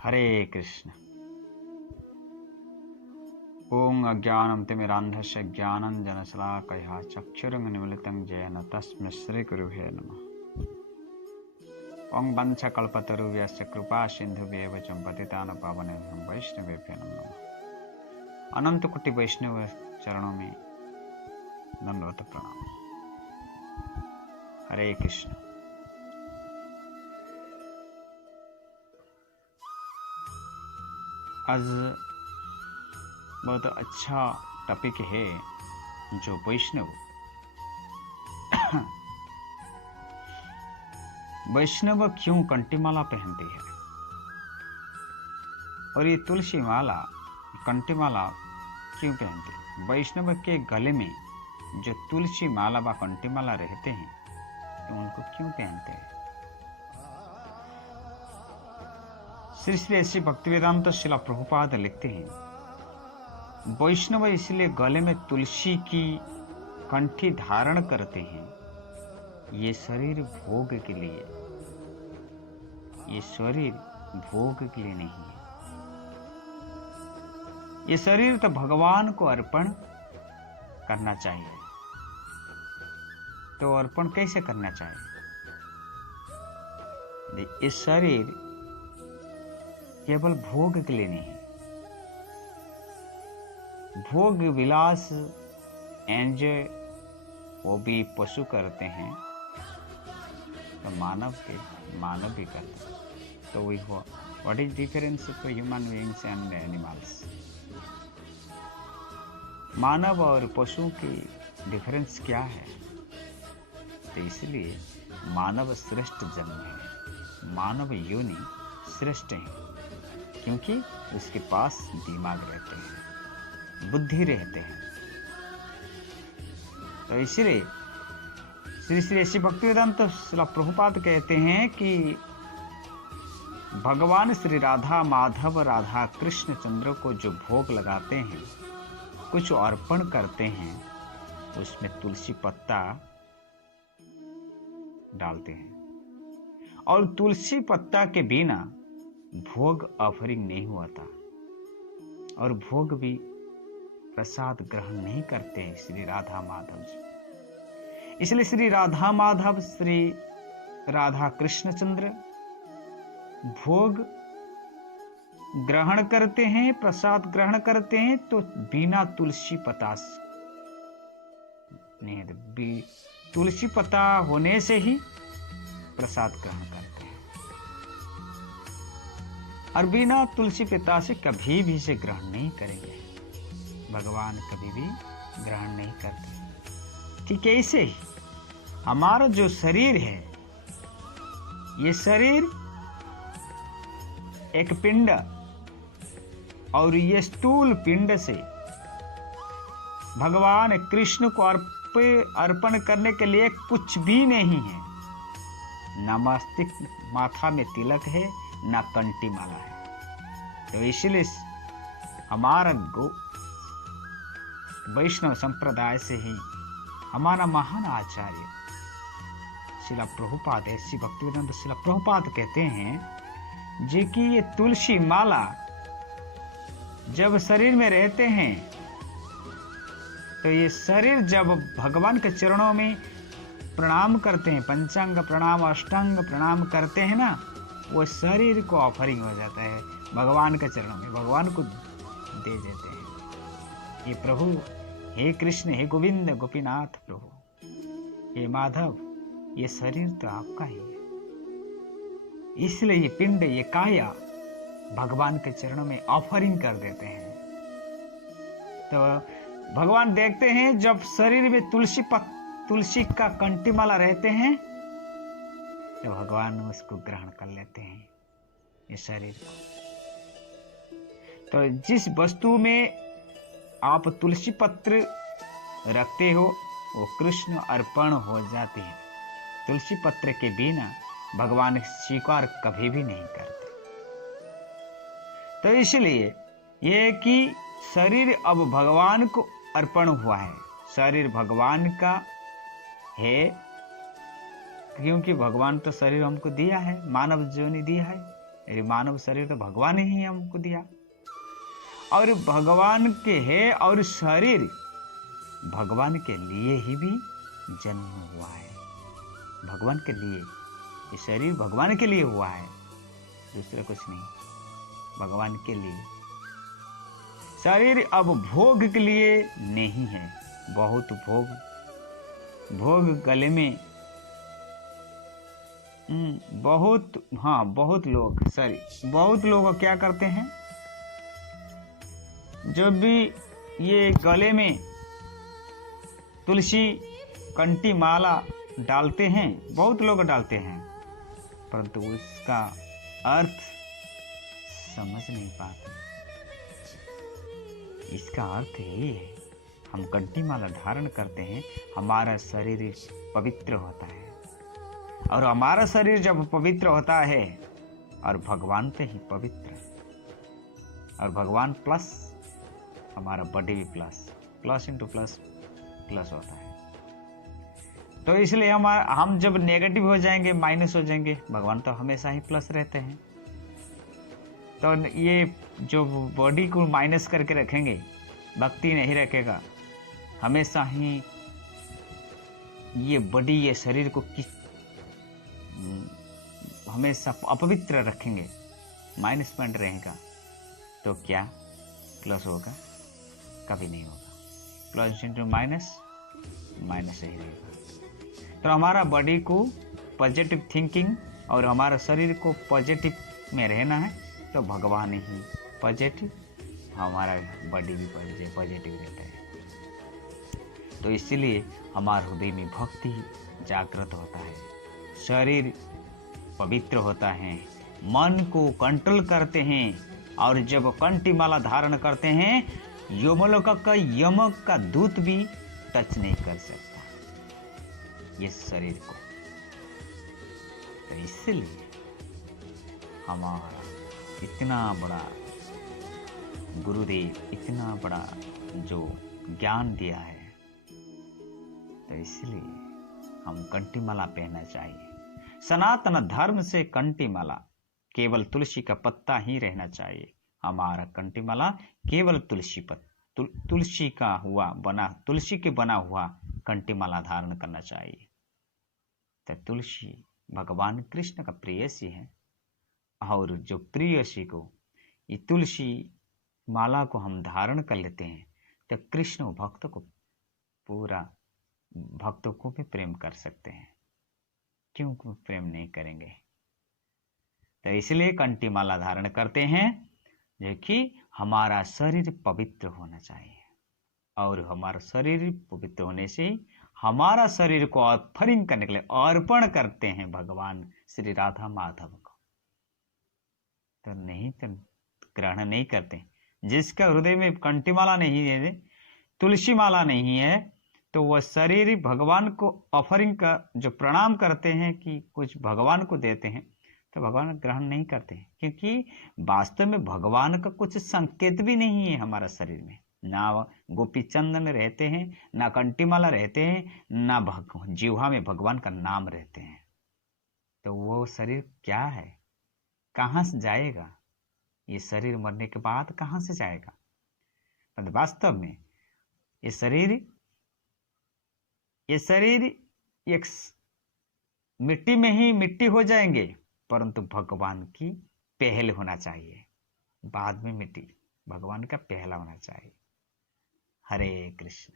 हरे कृष्ण। ओं अज्ञानं तिमिरान्धस्य ज्ञानञ्जनशलाकया चक्षुरुन्मीलितं येन तस्मै श्रीगुरुभ्यो नमः। ओं वंशकल्पतरुभ्यश्च कृपा सिन्धुभ्येव च पतितानां पावनेभ्यो वैष्णवेभ्यो नमः। अनंत कोटि वैष्णव चरणों में दंडवत प्रणाम। हरे कृष्ण। आज बहुत अच्छा टॉपिक है जो वैष्णव क्यों कंठीमाला पहनती है और ये तुलसी माला कंठीमाला क्यों पहनती है। वैष्णव के गले में जो तुलसी माला व कंठीमाला रहते हैं तो उनको क्यों पहनते हैं। श्री श्री श्री भक्तिवेदांत शिला प्रभुपाद लिखते हैं वैष्णव इसलिए गले में तुलसी की कंठी धारण करते हैं, ये शरीर भोग के लिए, ये शरीर भोग के लिए नहीं है। ये शरीर तो भगवान को अर्पण करना चाहिए। तो अर्पण कैसे करना चाहिए। ये शरीर केवल भोग के लिए नहीं है। भोग विलास एंजॉय वो भी पशु करते हैं तो मानव भी करते हैं। तो वही हुआ what is difference to human beings and animals. मानव और पशुओं की डिफरेंस क्या है। तो इसलिए मानव श्रेष्ठ जन्म है, मानव योनि श्रेष्ठ है क्योंकि उसके पास दिमाग रहते हैं, बुद्धि रहते हैं। तो इसलिए श्री श्री श्री भक्तिवेदांत शिला प्रभुपाद कहते हैं कि भगवान श्री राधा माधव राधा कृष्ण चंद्र को जो भोग लगाते हैं, कुछ अर्पण करते हैं, उसमें तुलसी पत्ता डालते हैं और तुलसी पत्ता के बिना भोग ऑफरिंग नहीं हुआ था और भोग भी प्रसाद ग्रहण नहीं करते हैं श्री राधा माधव जी। इसलिए श्री राधा माधव श्री राधा कृष्ण चंद्र भोग ग्रहण करते हैं, प्रसाद ग्रहण करते हैं तो बिना तुलसी पत्ता नहीं, तुलसी पत्ता होने से ही प्रसाद ग्रहण करते हैं और बिना तुलसी पत्ता से कभी भी इसे ग्रहण नहीं करेंगे। भगवान कभी भी ग्रहण नहीं करते। ठीक है, ऐसे ही हमारा जो शरीर है, ये शरीर एक पिंड और ये स्थूल पिंड से भगवान कृष्ण को अर्पण करने के लिए कुछ भी नहीं है। न मस्तिष्क माथा में तिलक है, न कंठी माला है। तो इसलिए हमारा वैष्णव संप्रदाय से ही हमारा महान आचार्य शिला प्रभुपाद है, श्री भक्तिवेदांत शिला प्रभुपाद कहते हैं जी कि ये तुलसी माला जब शरीर में रहते हैं तो ये शरीर जब भगवान के चरणों में प्रणाम करते हैं, पंचांग प्रणाम अष्टांग प्रणाम करते हैं ना, वो शरीर को ऑफरिंग हो जाता है भगवान के चरणों में, भगवान को दे देते हैं। हे प्रभु, हे कृष्ण, हे गोविंद गोपीनाथ प्रभु, हे माधव, ये शरीर तो आपका ही है। इसलिए ये पिंड, ये काया भगवान के चरणों में ऑफरिंग कर देते हैं। तो भगवान देखते हैं जब शरीर में तुलसी का कंठीमाला रहते हैं तो भगवान उसको ग्रहण कर लेते हैं ये शरीर को। तो जिस वस्तु में आप तुलसी पत्र रखते हो वो कृष्ण अर्पण हो जाते हैं। तुलसी पत्र के बिना भगवान स्वीकार कभी भी नहीं करते। तो इसलिए यह कि शरीर अब भगवान को अर्पण हुआ है, शरीर भगवान का है क्योंकि भगवान तो शरीर हमको दिया है, मानव जीवन दिया है, ये मानव शरीर तो भगवान ही हमको दिया, और भगवान के है, और शरीर भगवान के लिए ही भी जन्म हुआ है। भगवान के लिए ये शरीर भगवान के लिए हुआ है, दूसरा कुछ नहीं, भगवान के लिए। शरीर अब भोग के लिए नहीं है। बहुत भोग गले में बहुत लोग क्या करते हैं, जब भी ये गले में तुलसी कंठी माला डालते हैं, बहुत लोग डालते हैं, परंतु उसका अर्थ समझ नहीं पाते। इसका अर्थ यही है, हम कंठी माला धारण करते हैं, हमारा शरीर पवित्र होता है, और हमारा शरीर जब पवित्र होता है और भगवान से ही पवित्र, और भगवान प्लस हमारा बॉडी भी प्लस इंटू प्लस होता है। तो इसलिए हम जब नेगेटिव हो जाएंगे, माइनस हो जाएंगे, भगवान तो हमेशा ही प्लस रहते हैं। तो ये जो बॉडी को माइनस करके रखेंगे, भक्ति नहीं रखेगा, हमेशा ही ये बॉडी, ये शरीर को हमेशा अपवित्र रखेंगे, माइनस पॉइंट रहेगा, तो क्या प्लस होगा? कभी नहीं होगा। प्लस इंटू माइनस ही रहेगा। तो हमारा बॉडी को पॉजिटिव थिंकिंग और हमारा शरीर को पॉजिटिव में रहना है, तो भगवान ही पॉजिटिव, हमारा बॉडी भी पॉजिटिव रहता है। तो इसलिए हमारे हृदय में भक्ति जागृत होता है, शरीर पवित्र होता है, मन को कंट्रोल करते हैं, और जब कंठी माला धारण करते हैं, यमलोक का यमक का दूत भी टच नहीं कर सकता ये शरीर को। तो इसलिए हमारा इतना बड़ा गुरुदेव, इतना बड़ा जो ज्ञान दिया है, तो इसलिए हम कंठी माला पहनना चाहिए। सनातन धर्म से कंठी माला केवल तुलसी का पत्ता ही रहना चाहिए। हमारा कंठी माला केवल तुलसी के बना हुआ कंठी माला धारण करना चाहिए। तो तुलसी भगवान कृष्ण का प्रेयसी है, और जो प्रेयसी को ये तुलसी माला को हम धारण कर लेते हैं, तो कृष्ण भक्तों को भी प्रेम कर सकते हैं। क्यों प्रेम नहीं करेंगे? तो इसलिए कंठी माला धारण करते हैं, जो कि हमारा शरीर पवित्र होना चाहिए, और हमारा शरीर पवित्र होने से हमारा शरीर को ऑफरिंग करने के लिए अर्पण करते हैं भगवान श्री राधा माधव को। तो नहीं, तो ग्रहण नहीं करते। जिसका हृदय में कंठी माला नहीं है, तुलसी माला नहीं है, तो वह शरीर भगवान को ऑफरिंग का जो प्रणाम करते हैं कि कुछ भगवान को देते हैं, तो भगवान ग्रहण नहीं करते हैं, क्योंकि वास्तव में भगवान का कुछ संकेत भी नहीं है हमारा शरीर में। ना गोपी चंदन रहते हैं, ना कंठीमाला रहते हैं, ना जीवा में भगवान का नाम रहते हैं। तो वो शरीर क्या है, कहाँ से जाएगा? ये शरीर मरने के बाद कहाँ से जाएगा? पर वास्तव में ये शरीर एक मिट्टी में ही मिट्टी हो जाएंगे, परंतु भगवान की पहल होना चाहिए, बाद में मिट्टी भगवान का पहला होना चाहिए। हरे कृष्ण।